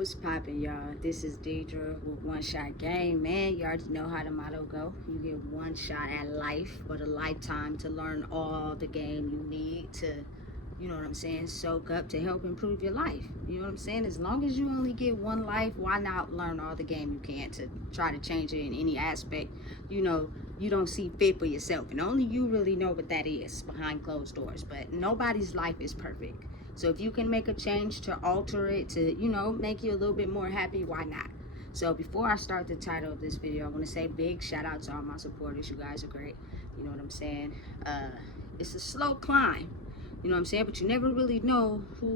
What's poppin', y'all? This is Deidre with One Shot Game. Man, you already know how the motto go. You get one shot at life, but a lifetime to learn all the game you need to, you know what I'm saying, soak up to help improve your life. You know what I'm saying? As long as you only get one life, why not learn all the game you can to try to change it in any aspect, you know, you don't see fit for yourself. And only you really know what that is behind closed doors. But nobody's life is perfect. So if you can make a change to alter it, to, you know, make you a little bit more happy, why not? So before I start the title of this video, I want to say big shout out to all my supporters. You guys are great. You know what I'm saying? It's a slow climb. You know what I'm saying? But you never really know who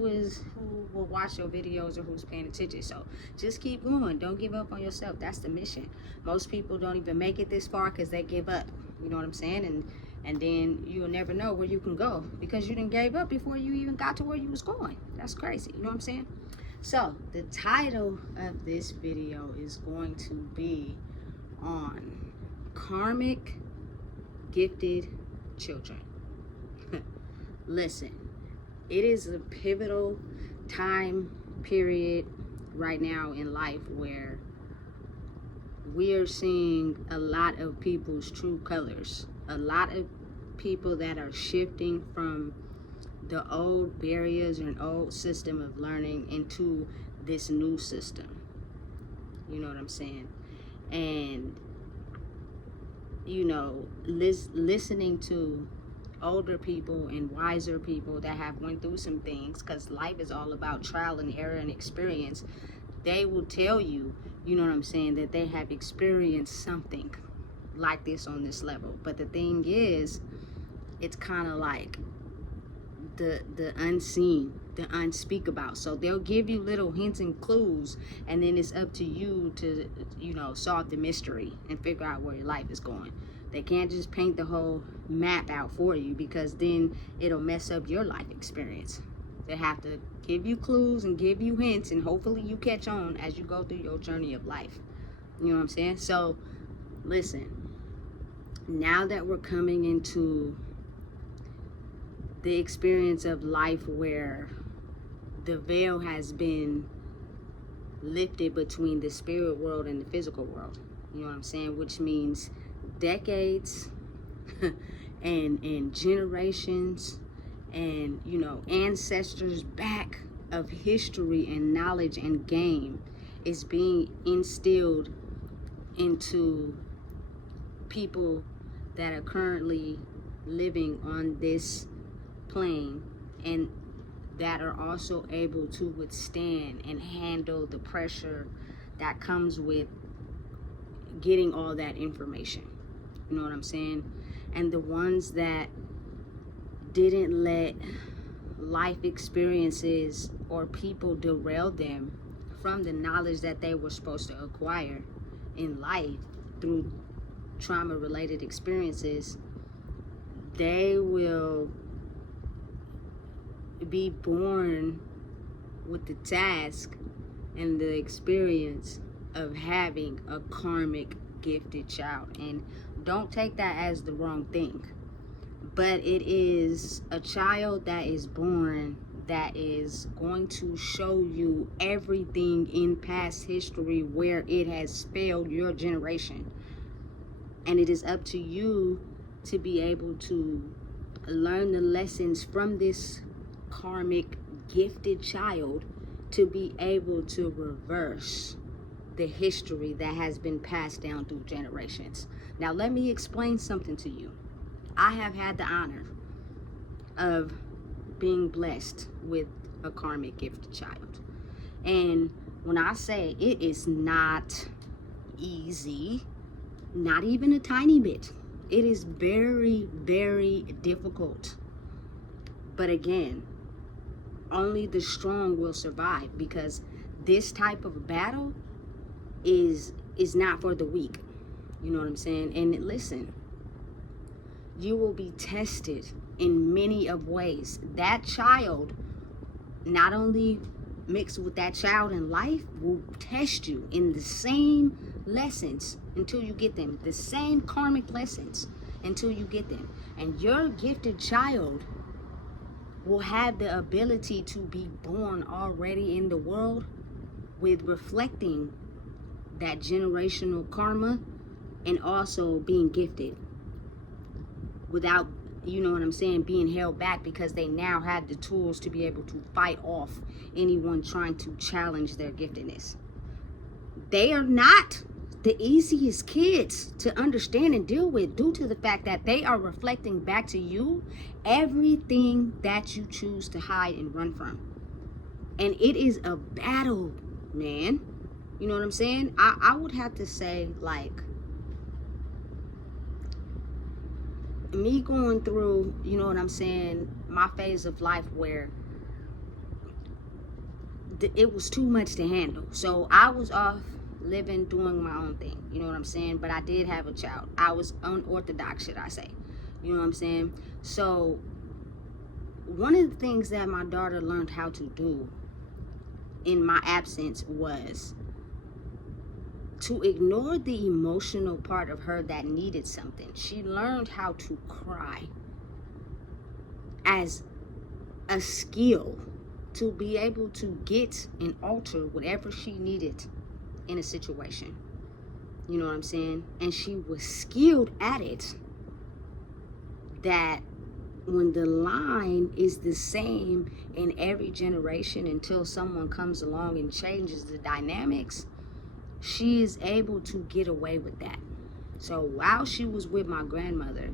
will watch your videos or who's paying attention. So just keep going. Don't give up on yourself. That's the mission. Most people don't even make it this far because they give up. You know what I'm saying? And then you'll never know where you can go because you didn't gave up before you even got to where you was going. That's crazy. You know what I'm saying? So the title of this video is going to be on karmic gifted children. Listen, it is a pivotal time period right now in life where we are seeing a lot of people's true colors. A lot of people that are shifting from the old barriers and old system of learning into this new system. You know what I'm saying? And, you know, listening to older people and wiser people that have went through some things, because life is all about trial and error and experience. They will tell you, you know what I'm saying, that they have experienced something like this on this level. But the thing is, it's kind of like the unseen, the unspeakable. So they'll give you little hints and clues, and then it's up to you to, you know, solve the mystery and figure out where your life is going. They can't just paint the whole map out for you, because then it'll mess up your life experience. They have to give you clues and give you hints, and hopefully you catch on as you go through your journey of life. You know what I'm saying? So listen, now that we're coming into the experience of life where the veil has been lifted between the spirit world and the physical world, you know what I'm saying, which means decades and generations and, you know, ancestors back of history and knowledge and game is being instilled into people that are currently living on this plane, and that are also able to withstand and handle the pressure that comes with getting all that information. You know what I'm saying? And the ones that didn't let life experiences or people derail them from the knowledge that they were supposed to acquire in life through trauma-related experiences, they will be born with the task and the experience of having a karmic gifted child. And don't take that as the wrong thing, but it is a child that is born that is going to show you everything in past history where it has failed your generation. And it is up to you to be able to learn the lessons from this karmic gifted child to be able to reverse the history that has been passed down through generations. Now, let me explain something to you. I have had the honor of being blessed with a karmic gifted child. And when I say it is not easy, not even a tiny bit, it is very, very difficult. But again, only the strong will survive, because this type of battle is not for the weak. You know what I'm saying? And listen, you will be tested in many of ways. That child, not only mixed with that child in life, will test you in the same lessons until you get them, the same karmic lessons until you get them. And your gifted child will have the ability to be born already in the world with reflecting that generational karma and also being gifted without, you know what I'm saying, being held back, because they now have the tools to be able to fight off anyone trying to challenge their giftedness. They are not the easiest kids to understand and deal with, due to the fact that they are reflecting back to you everything that you choose to hide and run from. And it is a battle, man. You know what I'm saying? I would have to say, like, me going through, you know what I'm saying, my phase of life where it was too much to handle. So I was off living, doing my own thing, you know what I'm saying? But I did have a child. I was unorthodox, should I say. You know what I'm saying? So one of the things that my daughter learned how to do in my absence was to ignore the emotional part of her that needed something. She learned how to cry as a skill to be able to get and alter whatever she needed in a situation. You know what I'm saying? And she was skilled at it, that when the line is the same in every generation until someone comes along and changes the dynamics, she is able to get away with that. So while she was with my grandmother,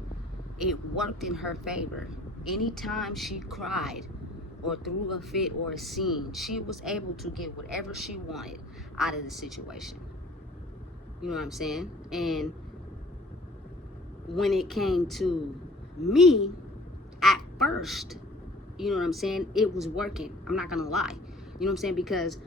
it worked in her favor. Anytime she cried or threw a fit or a scene, she was able to get whatever she wanted out of the situation. You know what I'm saying? And when it came to me, at first, you know what I'm saying, it was working. I'm not gonna lie. You know what I'm saying? Because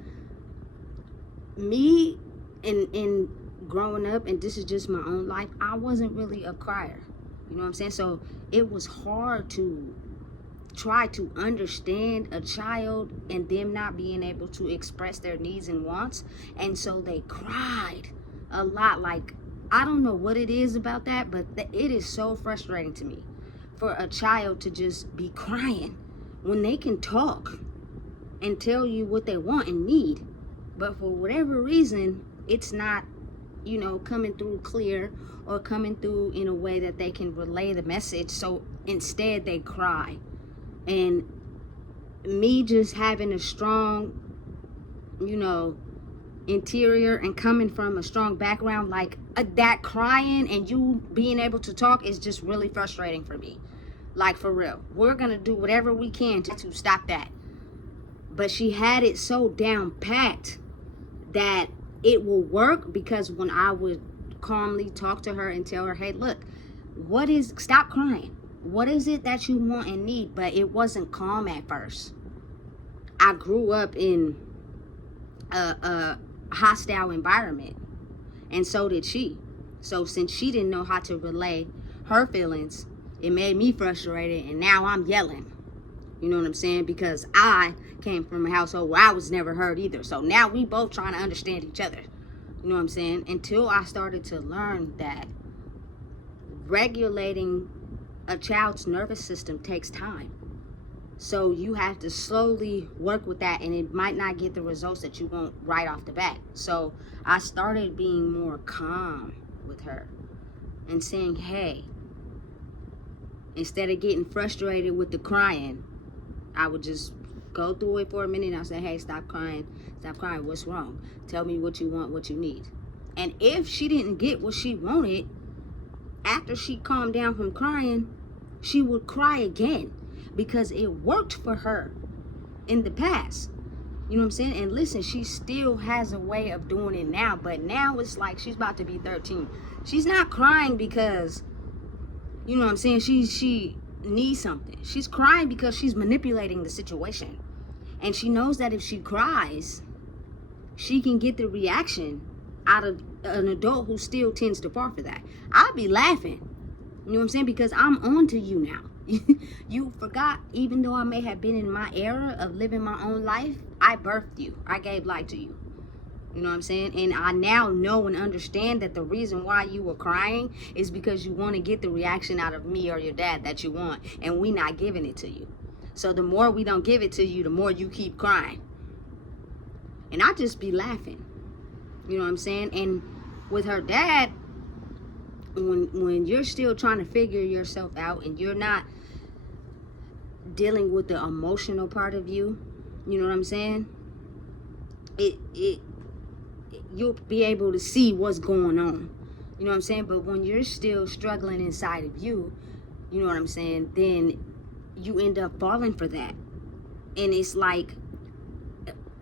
me, in growing up, and this is just my own life, I wasn't really a crier. You know what I'm saying? So it was hard to try to understand a child and them not being able to express their needs and wants. And so they cried a lot. Like, I don't know what it is about that, but it is so frustrating to me for a child to just be crying when they can talk and tell you what they want and need. But for whatever reason, it's not, you know, coming through clear or coming through in a way that they can relay the message. So instead they cry. And me just having a strong, you know, interior and coming from a strong background, like that crying and you being able to talk is just really frustrating for me. Like, for real. We're gonna do whatever we can to stop that. But she had it so down packed that it will work, because when I would calmly talk to her and tell her, hey, look, stop crying. What is it that you want and need? But it wasn't calm at first. I grew up in a hostile environment, and so did she. So since she didn't know how to relay her feelings, it made me frustrated, and now I'm yelling. You know what I'm saying? Because I came from a household where I was never heard either. So now we both trying to understand each other. You know what I'm saying? Until I started to learn that regulating a child's nervous system takes time. So you have to slowly work with that, and it might not get the results that you want right off the bat. So I started being more calm with her and saying, hey, instead of getting frustrated with the crying, I would just go through it for a minute and I'll say, hey, stop crying, what's wrong? Tell me what you want, what you need. And if she didn't get what she wanted, after she calmed down from crying, she would cry again, because it worked for her in the past. You know what I'm saying? And listen, she still has a way of doing it now, but now it's like she's about to be 13. She's not crying because, you know what I'm saying, she needs something. She's crying because she's manipulating the situation. And she knows that if she cries, she can get the reaction out of an adult who still tends to fall for that. I'll be laughing, you know what I'm saying, because I'm on to you now. You forgot, even though I may have been in my era of living my own life, I birthed you. I gave life to you. You know what I'm saying? And I now know and understand that the reason why you were crying is because you want to get the reaction out of me or your dad that you want, and we not giving it to you. So the more we don't give it to you, the more you keep crying. And I just be laughing. You know what I'm saying? And with her dad, when you're still trying to figure yourself out and you're not dealing with the emotional part of you, you know what I'm saying? You'll be able to see what's going on. You know what I'm saying? But when you're still struggling inside of you, you know what I'm saying, then you end up falling for that. And it's like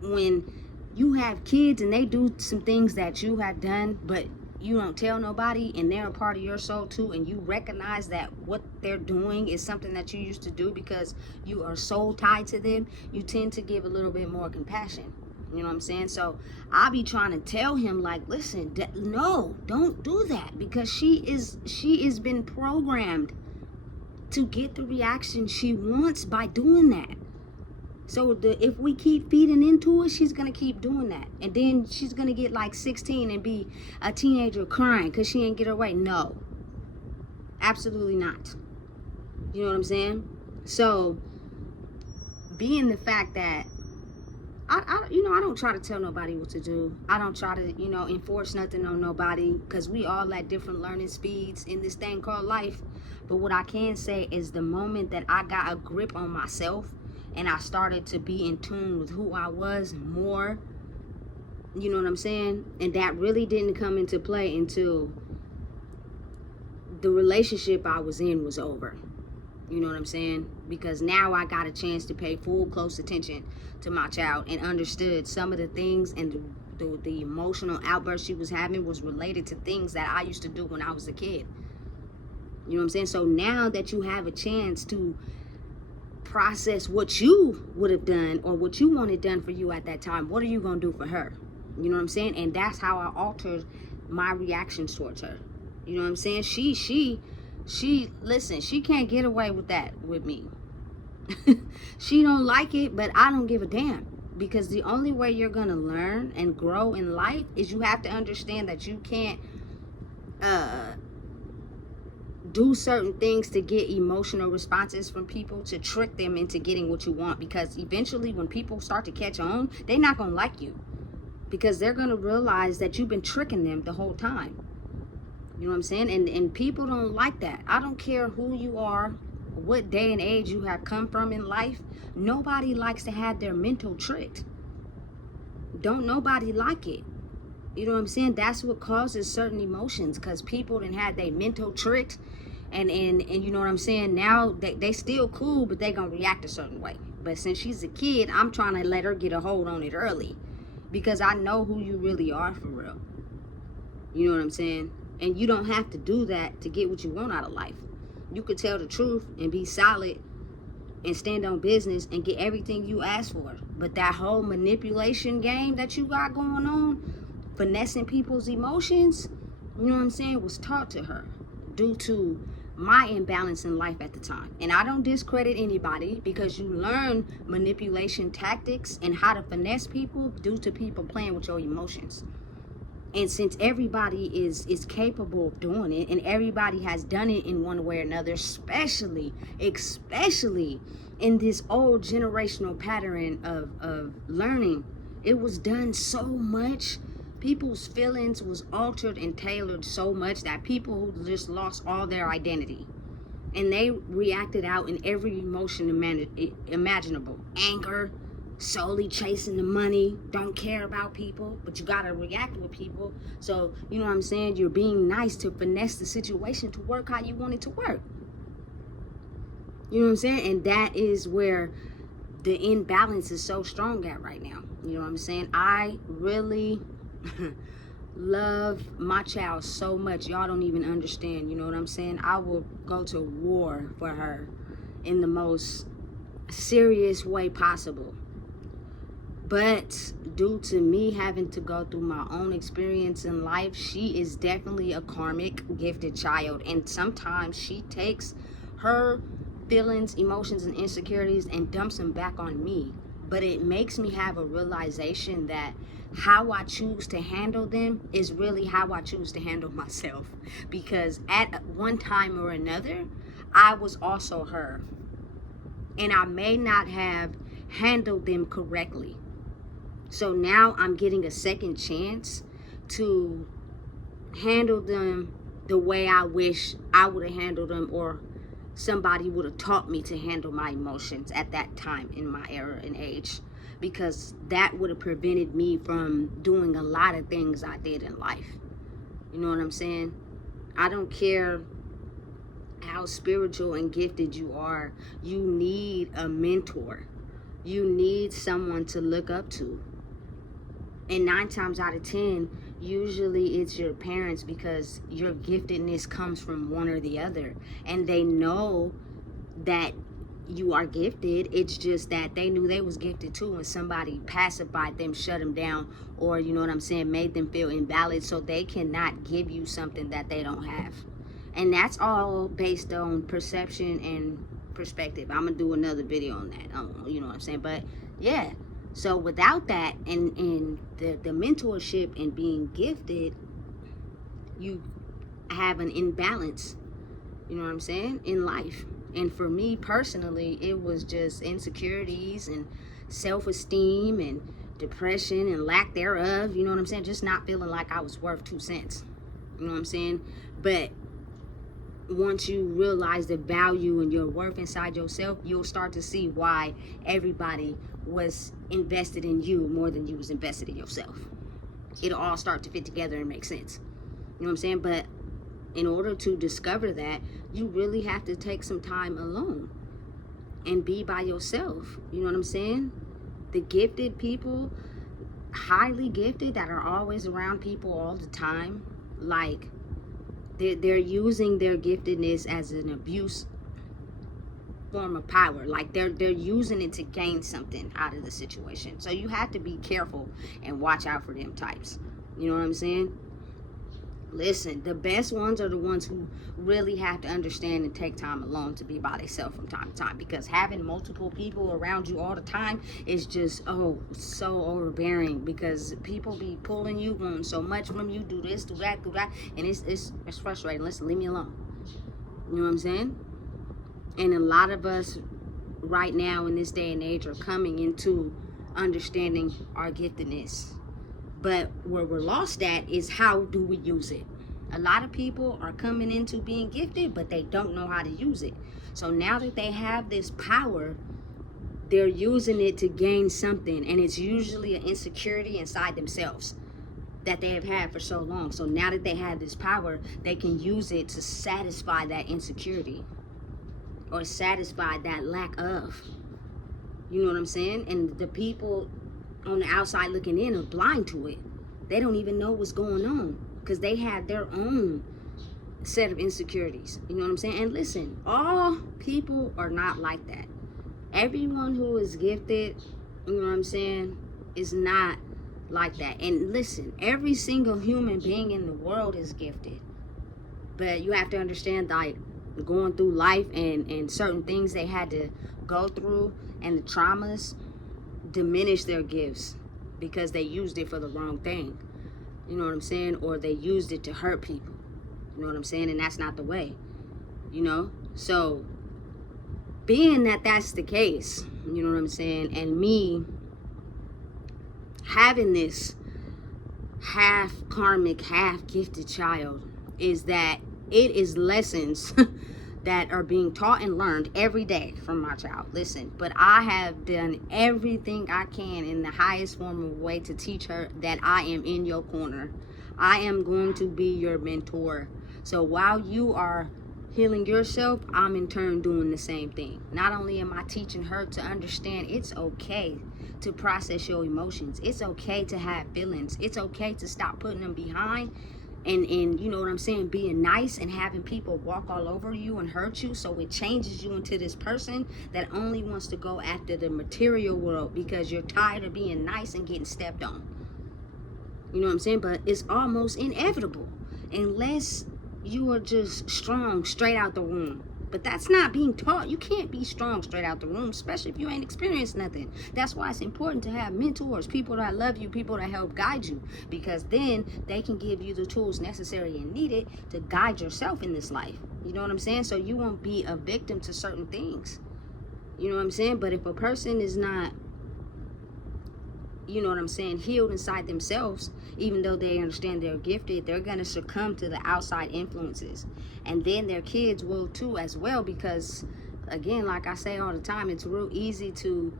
when you have kids and they do some things that you have done, but you don't tell nobody, and they're a part of your soul too, and you recognize that what they're doing is something that you used to do because you are soul tied to them, you tend to give a little bit more compassion. You know what I'm saying? So I'll be trying to tell him, like, listen, no, don't do that, because she is been programmed to get the reaction she wants by doing that. So if we keep feeding into it, she's going to keep doing that. And then she's going to get like 16 and be a teenager crying because she ain't get her way. No. Absolutely not. You know what I'm saying? So, being the fact that, I don't try to tell nobody what to do. I don't try to, enforce nothing on nobody, because we all at different learning speeds in this thing called life. But what I can say is the moment that I got a grip on myself, and I started to be in tune with who I was more, you know what I'm saying? And that really didn't come into play until the relationship I was in was over. You know what I'm saying? Because now I got a chance to pay full close attention to my child and understood some of the things, and the emotional outburst she was having was related to things that I used to do when I was a kid. You know what I'm saying? So now that you have a chance to process what you would have done or what you wanted done for you at that time, what are you going to do for her? You know what I'm saying? And that's how I altered my reactions towards her. You know what I'm saying? She listen, she can't get away with that with me. She don't like it, but I don't give a damn, because the only way you're going to learn and grow in life is you have to understand that you can't do certain things to get emotional responses from people to trick them into getting what you want. Because eventually when people start to catch on, they're not going to like you, because they're going to realize that you've been tricking them the whole time. You know what I'm saying? And people don't like that. I don't care who you are, what day and age you have come from in life. Nobody likes to have their mental tricked. Don't nobody like it. You know what I'm saying? That's what causes certain emotions, because people didn't have their mental tricked, and you know what I'm saying? Now they still cool, but they gonna react a certain way. But since she's a kid, I'm trying to let her get a hold on it early, because I know who you really are for real. You know what I'm saying? And you don't have to do that to get what you want out of life. You could tell the truth and be solid and stand on business and get everything you ask for. But that whole manipulation game that you got going on, finessing people's emotions, you know what I'm saying, was taught to her due to my imbalance in life at the time. And I don't discredit anybody, because you learn manipulation tactics and how to finesse people due to people playing with your emotions. And since everybody is capable of doing it, and everybody has done it in one way or another, especially in this old generational pattern of learning, it was done so much. People's feelings was altered and tailored so much that people who just lost all their identity, and they reacted out in every emotion imaginable. Anger, solely chasing the money, don't care about people, but you gotta react with people. So, you know what I'm saying, you're being nice to finesse the situation to work how you want it to work. You know what I'm saying? And that is where the imbalance is so strong at right now. You know what I'm saying? I really love my child so much, y'all don't even understand. You know what I'm saying? I will go to war for her in the most serious way possible. But due to me having to go through my own experience in life, she is definitely a karmic gifted child. And sometimes she takes her feelings, emotions, and insecurities and dumps them back on me. But it makes me have a realization that how I choose to handle them is really how I choose to handle myself. Because at one time or another, I was also her. And I may not have handled them correctly. So now I'm getting a second chance to handle them the way I wish I would have handled them, or somebody would have taught me to handle my emotions at that time in my era and age, because that would have prevented me from doing a lot of things I did in life. You know what I'm saying? I don't care how spiritual and gifted you are. You need a mentor. You need someone to look up to. And 9 times out of 10, usually it's your parents, because your giftedness comes from one or the other. And they know that you are gifted. It's just that they knew they was gifted too, and somebody pacified them, shut them down, or, you know what I'm saying, made them feel invalid, so they cannot give you something that they don't have. And that's all based on perception and perspective. I'm gonna do another video on that. You know what I'm saying? But yeah, so without that and the mentorship and being gifted, you have an imbalance, you know what I'm saying, in life. And for me personally, it was just insecurities and self-esteem and depression and lack thereof, you know what I'm saying, just not feeling like I was worth 2 cents, you know what I'm saying. But once you realize the value and your worth inside yourself, you'll start to see why everybody was invested in you more than you was invested in yourself. It'll all start to fit together and make sense, you know what I'm saying. But in order to discover that, you really have to take some time alone and be by yourself, you know what I'm saying. The gifted people, highly gifted, that are always around people all the time, like they're using their giftedness as an abuse form of power. Like they're using it to gain something out of the situation. So you have to be careful and watch out for them types, you know what I'm saying. Listen, the best ones are the ones who really have to understand and take time alone to be by themselves from time to time, because having multiple people around you all the time is just, so overbearing, because people be pulling you, wanting so much from you, do this, do that, and it's frustrating. Listen, leave me alone. You know what I'm saying? And a lot of us right now in this day and age are coming into understanding our giftedness. But where we're lost at is, how do we use it? A lot of people are coming into being gifted, but they don't know how to use it. So now that they have this power, they're using it to gain something. And it's usually an insecurity inside themselves that they have had for so long. So now that they have this power, they can use it to satisfy that insecurity, or satisfy that lack of. You know what I'm saying? And the people on the outside looking in are blind to it. They don't even know what's going on, because they have their own set of insecurities. You know what I'm saying? And listen, all people are not like that. Everyone who is gifted, you know what I'm saying, is not like that. And listen, every single human being in the world is gifted. But you have to understand, like, going through life and certain things they had to go through, and the traumas diminish their gifts because they used it for the wrong thing, you know what I'm saying, or they used it to hurt people, you know what I'm saying, and that's not the way, you know. So being that that's the case, you know what I'm saying, and me having this half karmic, half gifted child, is that it is lessons that are being taught and learned every day from my child. Listen, but I have done everything I can in the highest form of way to teach her that I am in your corner. I am going to be your mentor. So while you are healing yourself, I'm in turn doing the same thing. Not only am I teaching her to understand it's okay to process your emotions. It's okay to have feelings. It's okay to stop putting them behind and you know what I'm saying, being nice and having people walk all over you and hurt you, so it changes you into this person that only wants to go after the material world because you're tired of being nice and getting stepped on. You know what I'm saying? But it's almost inevitable unless you are just strong straight out the womb. But that's not being taught. You can't be strong straight out the womb, especially if you ain't experienced nothing. That's why it's important to have mentors, people that love you, people that help guide you, because then they can give you the tools necessary and needed to guide yourself in this life. You know what I'm saying? So you won't be a victim to certain things. You know what I'm saying? But if a person is not you know what I'm saying, healed inside themselves, even though they understand they're gifted, they're going to succumb to the outside influences. And then their kids will too as well, because again, like I say all the time, it's real easy to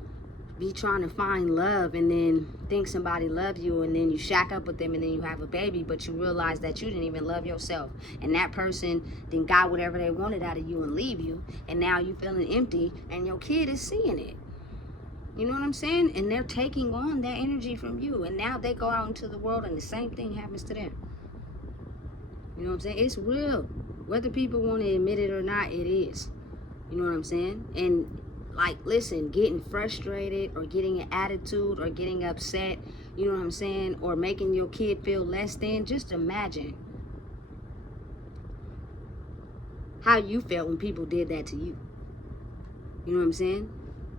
be trying to find love and then think somebody loves you, and then you shack up with them and then you have a baby, but you realize that you didn't even love yourself, and that person then got whatever they wanted out of you and leave you, and now you feeling empty, and your kid is seeing it. You know what I'm saying? And they're taking on that energy from you, and now they go out into the world and the same thing happens to them. You know what I'm saying? It's real. Whether people want to admit it or not, it is. You know what I'm saying? And like, listen, getting frustrated or getting an attitude or getting upset, you know what I'm saying, or making your kid feel less than, just imagine how you felt when people did that to you. You know what I'm saying?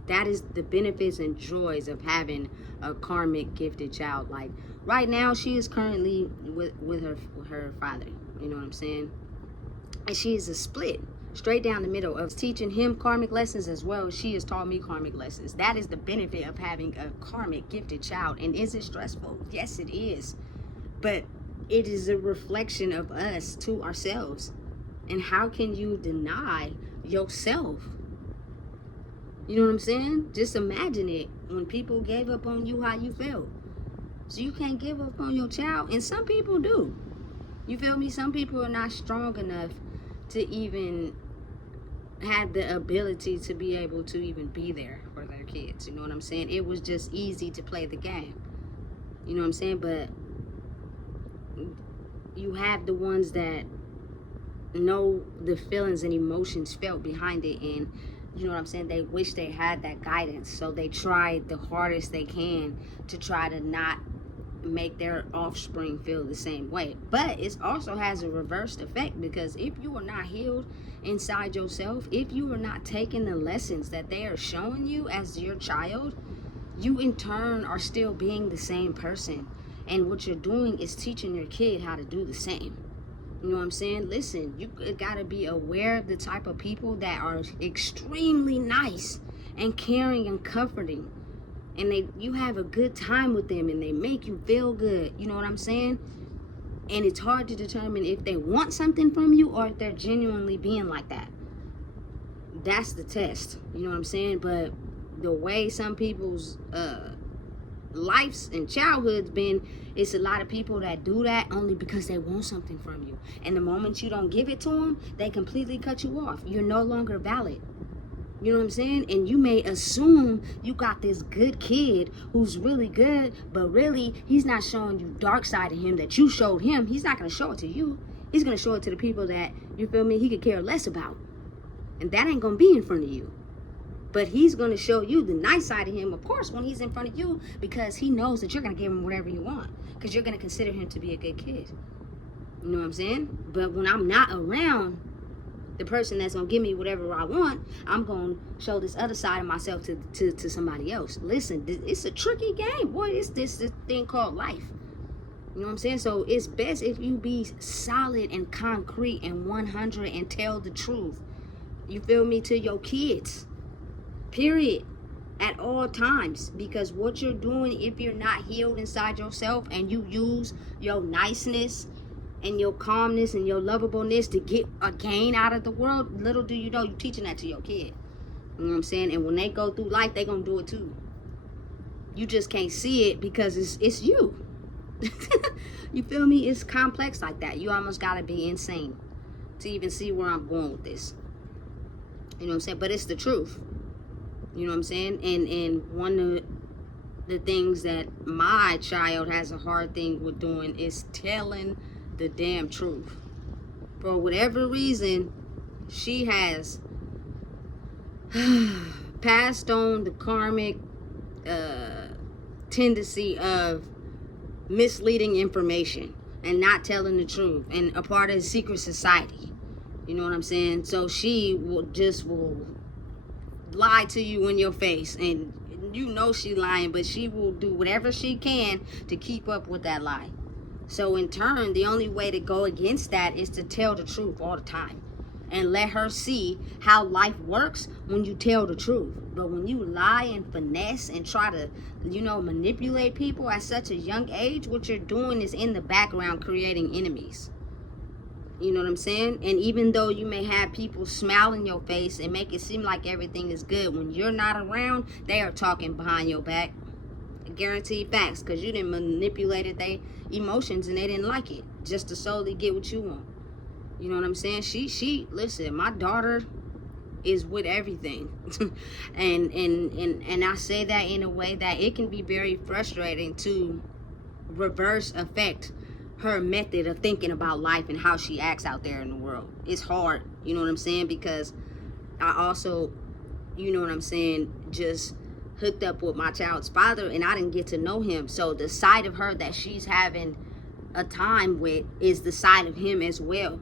That is the benefits and joys of having a karmic gifted child. Like right now, she is currently with her father. You know what I'm saying? And she is a split, straight down the middle, of teaching him karmic lessons as well as she has taught me karmic lessons. That is the benefit of having a karmic gifted child. And is it stressful? Yes, it is. But it is a reflection of us to ourselves. And how can you deny yourself? You know what I'm saying? Just imagine it. When people gave up on you, how you felt. So you can't give up on your child. And some people do. You feel me? Some people are not strong enough to even have the ability to be able to even be there for their kids. You know what I'm saying? It was just easy to play the game. You know what I'm saying? But you have the ones that know the feelings and emotions felt behind it, and you know what I'm saying, they wish they had that guidance, so they try the hardest they can to try to not make their offspring feel the same way. But it also has a reversed effect, because if you are not healed inside yourself, if you are not taking the lessons that they are showing you as your child, you in turn are still being the same person, and what you're doing is teaching your kid how to do the same. You know what I'm saying? Listen, you gotta be aware of the type of people that are extremely nice and caring and comforting, and you have a good time with them and they make you feel good. You know what I'm saying? And it's hard to determine if they want something from you or if they're genuinely being like that. That's the test. You know what I'm saying? But the way some people's lives and childhoods been, it's a lot of people that do that only because they want something from you, and the moment you don't give it to them, they completely cut you off. You're no longer valid. You know what I'm saying? And you may assume you got this good kid who's really good, but really he's not showing you dark side of him that you showed him. He's not going to show it to you. He's going to show it to the people that, you feel me, he could care less about, and that ain't going to be in front of you. But he's going to show you the nice side of him, of course, when he's in front of you, because he knows that you're going to give him whatever you want, because you're going to consider him to be a good kid. You know what I'm saying? But when I'm not around the person that's going to give me whatever I want, I'm going to show this other side of myself to somebody else. Listen, it's a tricky game. Boy, it's this thing called life. You know what I'm saying? So it's best if you be solid and concrete and 100 and tell the truth. You feel me? To your kids. Period. At all times. Because what you're doing, if you're not healed inside yourself and you use your niceness and your calmness and your lovableness to get a gain out of the world, little do you know you're teaching that to your kid. You know what I'm saying? And when they go through life, they're going to do it too. You just can't see it because it's you. You feel me? It's complex like that. You almost got to be insane to even see where I'm going with this. You know what I'm saying? But it's the truth. You know what I'm saying? And one of the things that my child has a hard thing with doing is telling the damn truth. For whatever reason, she has passed on the karmic tendency of misleading information and not telling the truth, and a part of the secret society. You know what I'm saying? So she will lie to you in your face, and you know she lying, but she will do whatever she can to keep up with that lie. So in turn, the only way to go against that is to tell the truth all the time. and let her see how life works when you tell the truth. But when you lie and finesse and try to, manipulate people at such a young age, what you're doing is in the background creating enemies. You know what I'm saying? And even though you may have people smile in your face and make it seem like everything is good, when you're not around, they are talking behind your back. Guaranteed facts, because you didn't manipulate their emotions and they didn't like it just to solely get what you want. You know what I'm saying? Listen, my daughter is with everything. and I say that in a way that it can be very frustrating to reverse affect her method of thinking about life and how she acts out there in the world. It's hard, you know what I'm saying? Because I also, just hooked up with my child's father, and I didn't get to know him. So the side of her that she's having a time with is the side of him as well.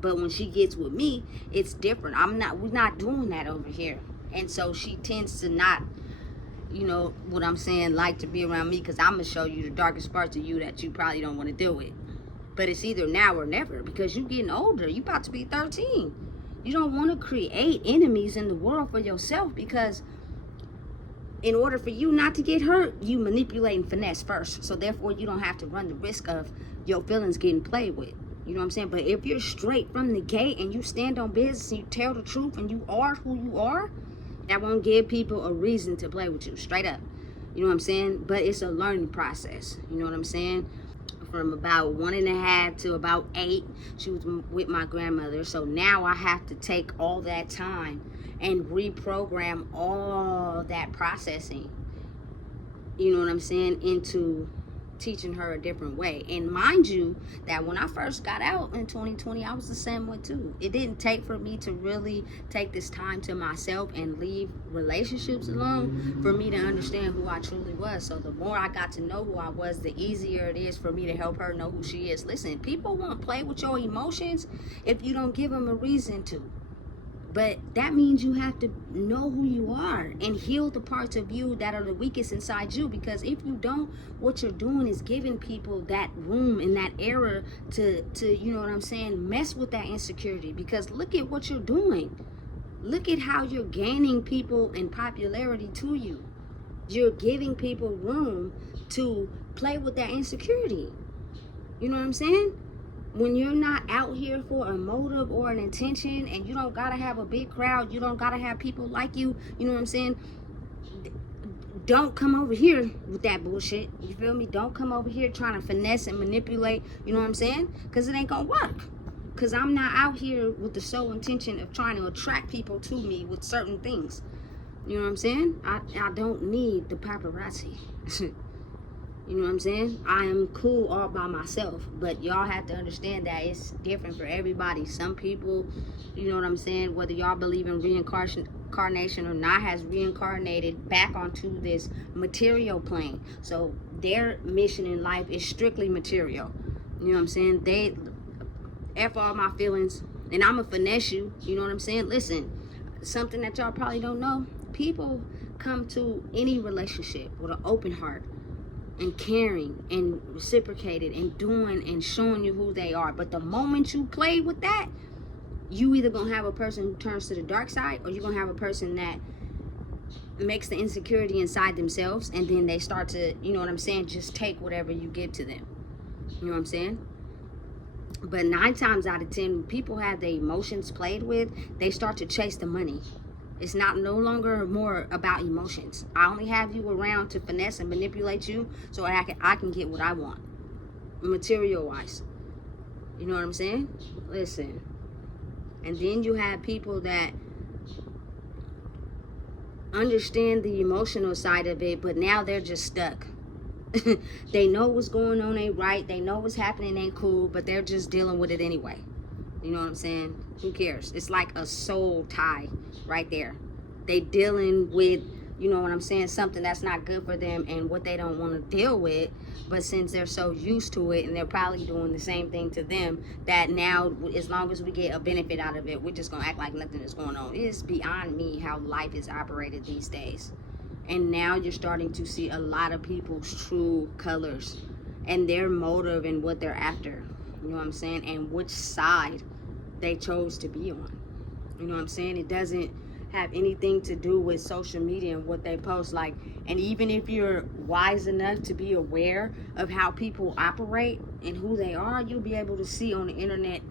But when she gets with me, it's different. We're not doing that over here. And so she tends to not, what I'm saying, like to be around me, because I'm going to show you the darkest parts of you that you probably don't want to deal with. But it's either now or never, because you're getting older. You're about to be 13. You don't want to create enemies in the world for yourself, because in order for you not to get hurt, you manipulate and finesse first. So therefore, you don't have to run the risk of your feelings getting played with. You know what I'm saying? But if you're straight from the gate and you stand on business and you tell the truth and you are who you are, that won't give people a reason to play with you, straight up. You know what I'm saying? But it's a learning process. You know what I'm saying? From about 1.5 to about 8, she was with my grandmother. So now I have to take all that time and reprogram all that processing, you know what I'm saying, into teaching her a different way. And mind you, that when I first got out in 2020, I was the same way too. It didn't take for me to really take this time to myself and leave relationships alone for me to understand who I truly was. So the more I got to know who I was, the easier it is for me to help her know who she is. Listen, people won't play with your emotions if you don't give them a reason to. But that means you have to know who you are and heal the parts of you that are the weakest inside you. Because if you don't, what you're doing is giving people that room and that era to you know what I'm saying, mess with that insecurity. Because look at what you're doing. Look at how you're gaining people and popularity to you. You're giving people room to play with that insecurity. You know what I'm saying? When you're not out here for a motive or an intention, and you don't gotta have a big crowd, you don't gotta have people like you, you know what I'm saying? Don't come over here with that bullshit. You feel me? Don't come over here trying to finesse and manipulate, you know what I'm saying? Because it ain't gonna work. Because I'm not out here with the sole intention of trying to attract people to me with certain things. You know what I'm saying? I don't need the paparazzi. You know what I'm saying? I am cool all by myself. But y'all have to understand that it's different for everybody. Some people, you know what I'm saying, whether y'all believe in reincarnation or not, has reincarnated back onto this material plane. So their mission in life is strictly material. You know what I'm saying? They F all my feelings, and I'm going to finesse you. You know what I'm saying? Listen, something that y'all probably don't know. People come to any relationship with an open heart, and caring and reciprocated and doing and showing you who they are. But the moment you play with that, you either gonna have a person who turns to the dark side, or you're gonna have a person that makes the insecurity inside themselves, and then they start to, you know what I'm saying, just take whatever you give to them. You know what I'm saying? But 9 times out of 10, when people have their emotions played with, they start to chase the money. It's no longer more about emotions. I only have you around to finesse and manipulate you so I can get what I want, material wise. You know what I'm saying? Listen. And then you have people that understand the emotional side of it, but now they're just stuck. They know what's going on ain't right. They know what's happening ain't cool, but they're just dealing with it anyway. You know what I'm saying? Who cares? It's like a soul tie right there. They dealing with, you know what I'm saying, something that's not good for them and what they don't want to deal with. But since they're so used to it, and they're probably doing the same thing to them, that now as long as we get a benefit out of it, we're just going to act like nothing is going on. It is beyond me how life is operated these days. And now you're starting to see a lot of people's true colors and their motive and what they're after. You know what I'm saying? And which side they chose to be on. You know what I'm saying? It doesn't have anything to do with social media and what they post. Like, and even if you're wise enough to be aware of how people operate and who they are, you'll be able to see on the internet,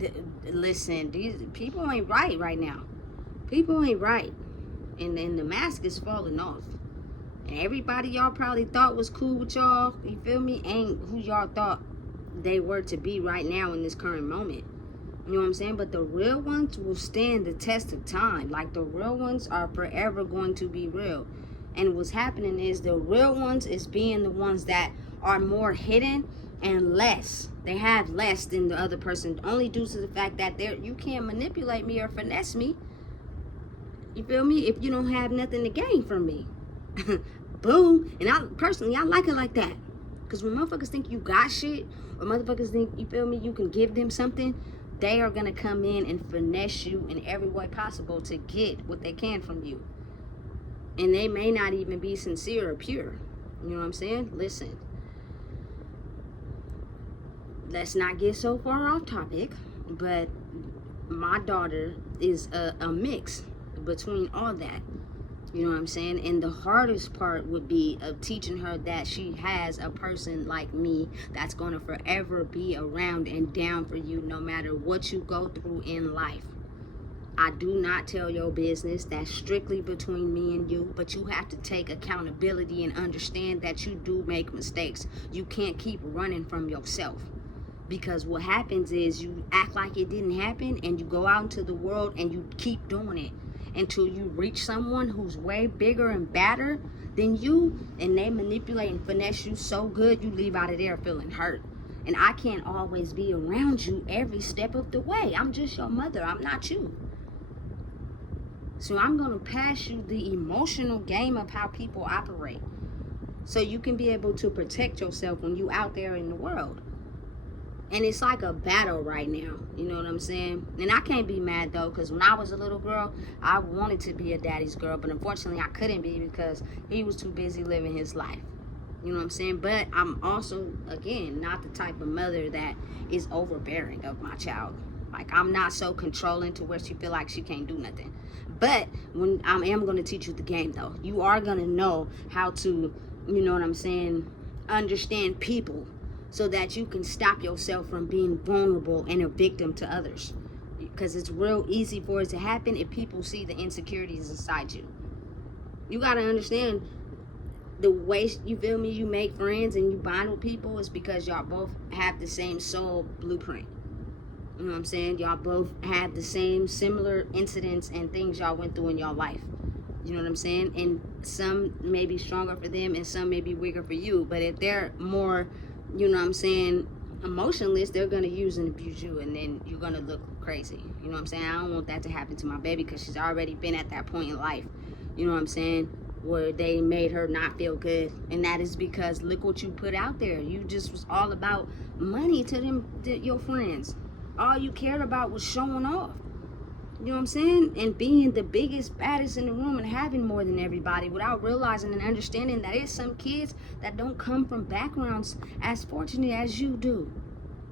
listen, these people ain't right now. People ain't right. And the mask is falling off. And everybody y'all probably thought was cool with y'all, you feel me, ain't who y'all thought they were to be right now in this current moment. You know what I'm saying? But the real ones will stand the test of time. Like, the real ones are forever going to be real. And what's happening is the real ones is being the ones that are more hidden and less. They have less than the other person, only due to the fact that you can't manipulate me or finesse me. You feel me? If you don't have nothing to gain from me. Boom. And I personally, I like it like that. Because when motherfuckers think you got shit, or motherfuckers think, you feel me, you can give them something, they are going to come in and finesse you in every way possible to get what they can from you. And they may not even be sincere or pure. You know what I'm saying? Listen. Let's not get so far off topic, but my daughter is a mix between all that. You know what I'm saying? And the hardest part would be of teaching her that she has a person like me that's going to forever be around and down for you no matter what you go through in life. I do not tell your business. That's strictly between me and you. But you have to take accountability and understand that you do make mistakes. You can't keep running from yourself. Because what happens is you act like it didn't happen and you go out into the world and you keep doing it until you reach someone who's way bigger and badder than you, and they manipulate and finesse you so good you leave out of there feeling hurt. And I can't always be around you every step of the way. I'm just your mother. I'm not you. So I'm going to pass you the emotional game of how people operate so you can be able to protect yourself when you out there in the world. And it's like a battle right now. You know what I'm saying? And I can't be mad, though, because when I was a little girl, I wanted to be a daddy's girl. But unfortunately, I couldn't be because he was too busy living his life. You know what I'm saying? But I'm also, again, not the type of mother that is overbearing of my child. Like, I'm not so controlling to where she feel like she can't do nothing. But when I am going to teach you the game, though, you are going to know how to, you know what I'm saying, understand people, so that you can stop yourself from being vulnerable and a victim to others. Because it's real easy for it to happen if people see the insecurities inside you. You got to understand the way, you feel me, you make friends and you bond with people is because y'all both have the same soul blueprint. You know what I'm saying? Y'all both have the same similar incidents and things y'all went through in your life. You know what I'm saying? And some may be stronger for them and some may be weaker for you. But if they're more, you know what I'm saying, emotionless, they're going to use and abuse you, and then you're going to look crazy. You know what I'm saying? I don't want that to happen to my baby because she's already been at that point in life, you know what I'm saying, where they made her not feel good. And that is because look what you put out there. You just was all about money to them, your friends. All you cared about was showing off. You know what I'm saying? And being the biggest, baddest in the room and having more than everybody without realizing and understanding that it's some kids that don't come from backgrounds as fortunate as you do.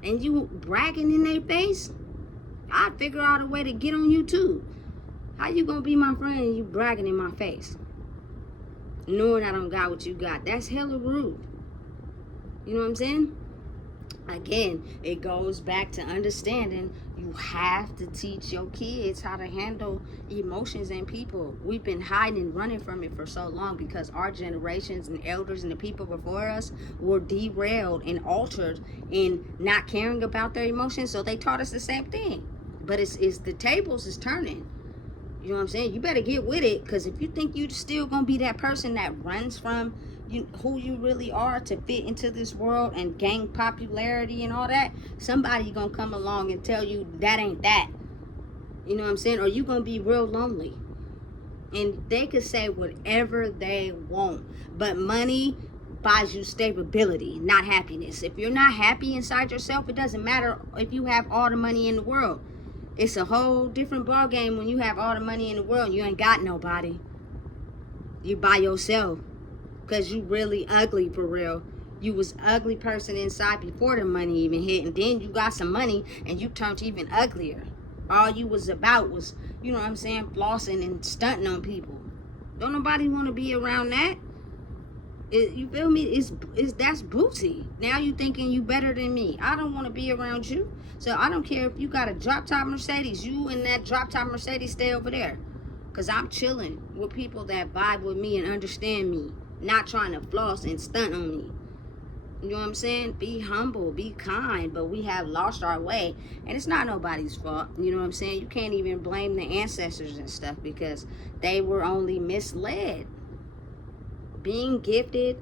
And you bragging in their face, I'd figure out a way to get on you too. How you gonna be my friend and you bragging in my face? Knowing I don't got what you got. That's hella rude. You know what I'm saying? Again, it goes back to understanding you have to teach your kids how to handle emotions and people. We've been hiding and running from it for so long because our generations and elders and the people before us were derailed and altered in not caring about their emotions, so they taught us the same thing. But it's the tables is turning. You know what I'm saying? You better get with it, because if you think you're still going to be that person that runs from who you really are to fit into this world and gain popularity and all that, somebody gonna come along and tell you that ain't that. You know what I'm saying? Or you gonna be real lonely. And they could say whatever they want, but money buys you stability, not happiness. If you're not happy inside yourself, it doesn't matter if you have all the money in the world. It's a whole different ball game when you have all the money in the world and you ain't got nobody. You by yourself. Because you really ugly for real. You was ugly person inside before the money even hit. And then you got some money and you turned even uglier. All you was about was, you know what I'm saying, flossing and stunting on people. Don't nobody want to be around that. You feel me? It's that's booty. Now you thinking you better than me. I don't want to be around you. So I don't care if you got a drop top Mercedes. You and that drop top Mercedes stay over there. Cause I'm chilling with people that vibe with me and understand me. Not trying to floss and stunt on me. You know what I'm saying? Be humble, be kind, but we have lost our way. And it's not nobody's fault. You know what I'm saying? You can't even blame the ancestors and stuff because they were only misled. Being gifted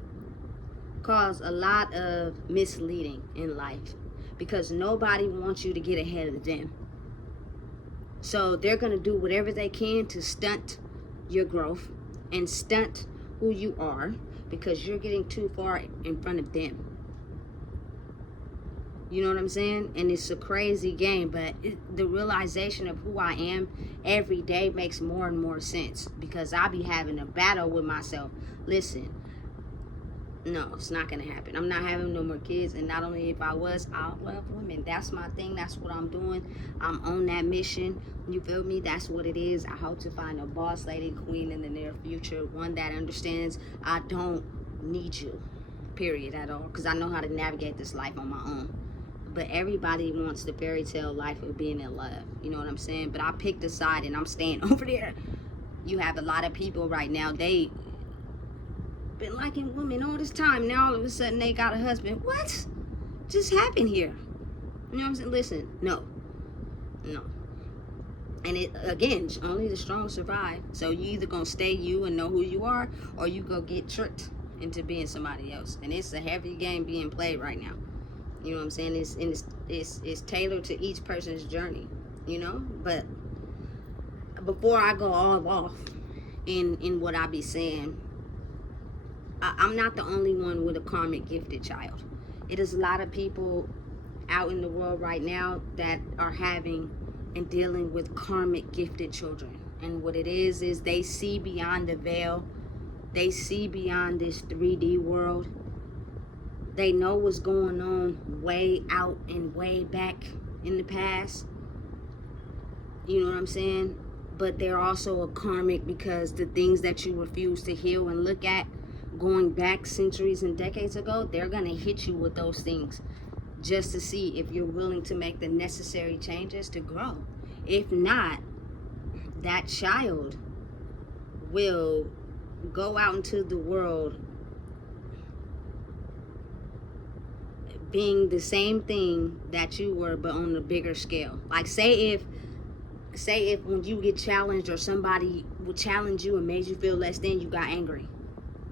caused a lot of misleading in life because nobody wants you to get ahead of them. So they're going to do whatever they can to stunt your growth and stunt who you are because you're getting too far in front of them. You know what I'm saying? And it's a crazy game, but the realization of who I am every day makes more and more sense because I be having a battle with myself. Listen, no, it's not going to happen. I'm not having no more kids, and not only if I was, I love women. That's my thing. That's what I'm doing. I'm on that mission. You feel me? That's what it is. I hope to find a boss lady queen in the near future, one that understands I don't need you, period, at all, because I know how to navigate this life on my own. But everybody wants the fairy tale life of being in love. You know what I'm saying? But I picked a side, and I'm staying over there. You have a lot of people right now, they been liking women all this time. Now all of a sudden they got a husband. What just happened here? You know what I'm saying? Listen, no. And it, again, only the strong survive. So you either gonna stay you and know who you are, or you go get tricked into being somebody else. And it's a heavy game being played right now. You know what I'm saying? It's tailored to each person's journey, you know? But before I go all off in what I be saying, I'm not the only one with a karmic gifted child. It is a lot of people out in the world right now that are having and dealing with karmic gifted children. And what it is they see beyond the veil. They see beyond this 3D world. They know what's going on way out and way back in the past. You know what I'm saying? But they're also a karmic because the things that you refuse to heal and look at going back centuries and decades ago, they're going to hit you with those things just to see if you're willing to make the necessary changes to grow. If not, that child will go out into the world being the same thing that you were, but on a bigger scale. Like say if when you get challenged or somebody would challenge you and made you feel less than, you got angry.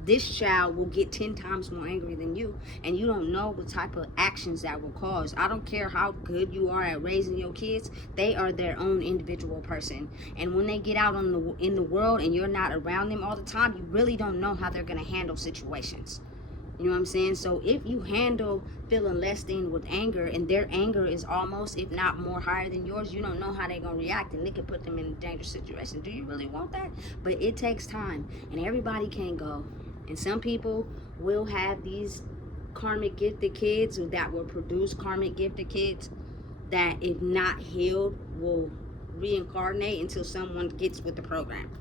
This child will get 10 times more angry than you, and you don't know what type of actions that will cause. I don't care how good you are at raising your kids, they are their own individual person. And when they get out in the world and you're not around them all the time, you really don't know how they're going to handle situations. You know what I'm saying? So if you handle feeling less than with anger, and their anger is almost, if not more higher than yours, you don't know how they're going to react, and it could put them in a dangerous situation. Do you really want that? But it takes time, and everybody can't go. And some people will have these karmic gifted kids, or that will produce karmic gifted kids that, if not healed, will reincarnate until someone gets with the program.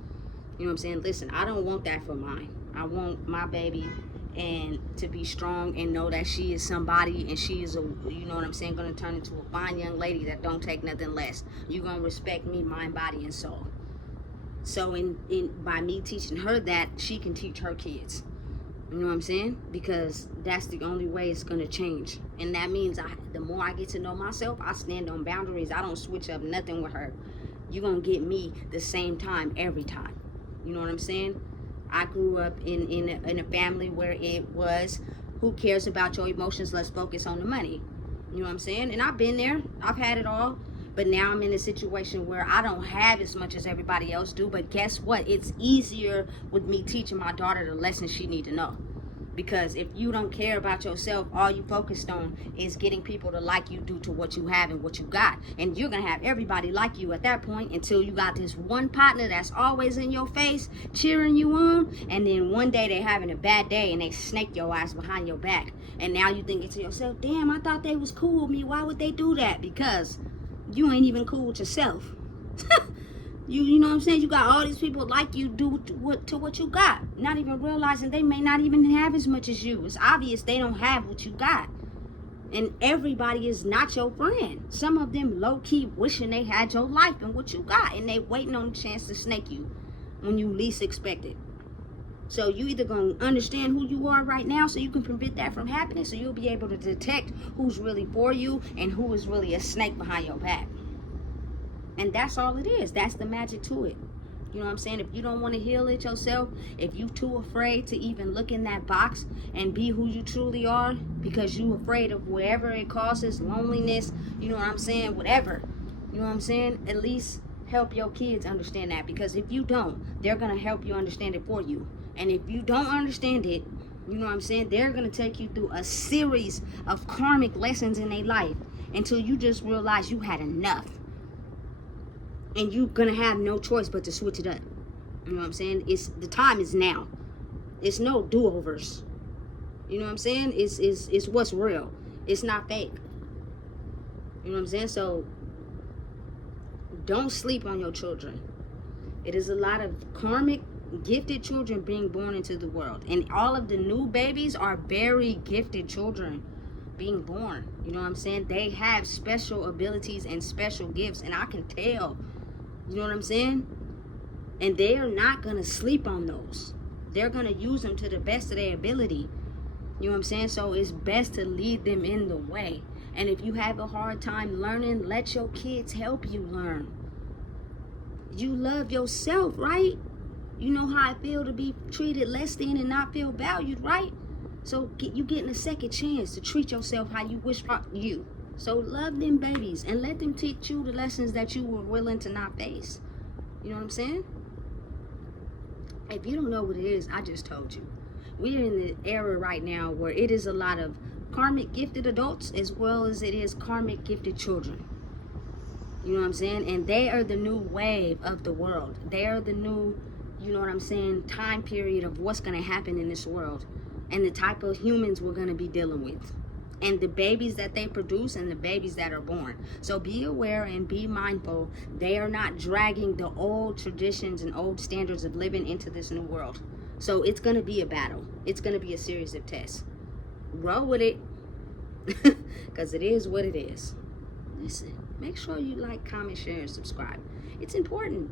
You know what I'm saying? Listen, I don't want that for mine. I want my baby and to be strong and know that she is somebody, and she is you know what I'm saying, gonna turn into a fine young lady that don't take nothing less. You gonna respect me, mind, body, and soul. So by me teaching her that, she can teach her kids. You know what I'm saying? Because that's the only way it's gonna change. And that means the more I get to know myself, I stand on boundaries. I don't switch up nothing with her. You're gonna get me the same time every time. You know what I'm saying? I grew up in a family where it was, who cares about your emotions? Let's focus on the money. You know what I'm saying? And I've been there. I've had it all. But now I'm in a situation where I don't have as much as everybody else do. But guess what? It's easier with me teaching my daughter the lessons she need to know. Because if you don't care about yourself, all you focused on is getting people to like you due to what you have and what you got. And you're going to have everybody like you at that point until you got this one partner that's always in your face, cheering you on. And then one day they're having a bad day and they snake your ass behind your back. And now you thinking to yourself, damn, I thought they was cool with me. Why would they do that? Because you ain't even cool with yourself. You know what I'm saying? You got all these people like you do to what you got, not even realizing they may not even have as much as you. It's obvious they don't have what you got. And everybody is not your friend. Some of them low-key wishing they had your life and what you got, and they waiting on the chance to snake you when you least expect it. So you either gonna understand who you are right now so you can prevent that from happening, so you'll be able to detect who's really for you and who is really a snake behind your back. And that's all it is. That's the magic to it. You know what I'm saying? If you don't want to heal it yourself, if you too afraid to even look in that box and be who you truly are because you afraid of whatever it causes, loneliness, you know what I'm saying, whatever, you know what I'm saying, at least help your kids understand that, because if you don't, they're going to help you understand it for you. And if you don't understand it, you know what I'm saying, they're going to take you through a series of karmic lessons in their life until you just realize you had enough. And you're gonna have no choice but to switch it up. You know what I'm saying? The time is now. It's no do-overs. You know what I'm saying? It's what's real. It's not fake. You know what I'm saying? So don't sleep on your children. It is a lot of karmic gifted children being born into the world, and all of the new babies are very gifted children being born. You know what I'm saying? They have special abilities and special gifts, and I can tell. You know what I'm saying? And they are not going to sleep on those. They're going to use them to the best of their ability. You know what I'm saying? So it's best to lead them in the way. And if you have a hard time learning, let your kids help you learn. You love yourself, right? You know how I feel to be treated less than and not feel valued, right? So you getting a second chance to treat yourself how you wish for you. So love them babies and let them teach you the lessons that you were willing to not face. You know what I'm saying? If you don't know what it is, I just told you. We're in the era right now where it is a lot of karmic gifted adults as well as it is karmic gifted children. You know what I'm saying? And they are the new wave of the world. They are the new, you know what I'm saying, time period of what's going to happen in this world and the type of humans we're going to be dealing with. And the babies that they produce and the babies that are born. So be aware and be mindful. They are not dragging the old traditions and old standards of living into this new world. So it's going to be a battle. It's going to be a series of tests. Roll with it. Because it is what it is. Listen, make sure you like, comment, share, and subscribe. It's important.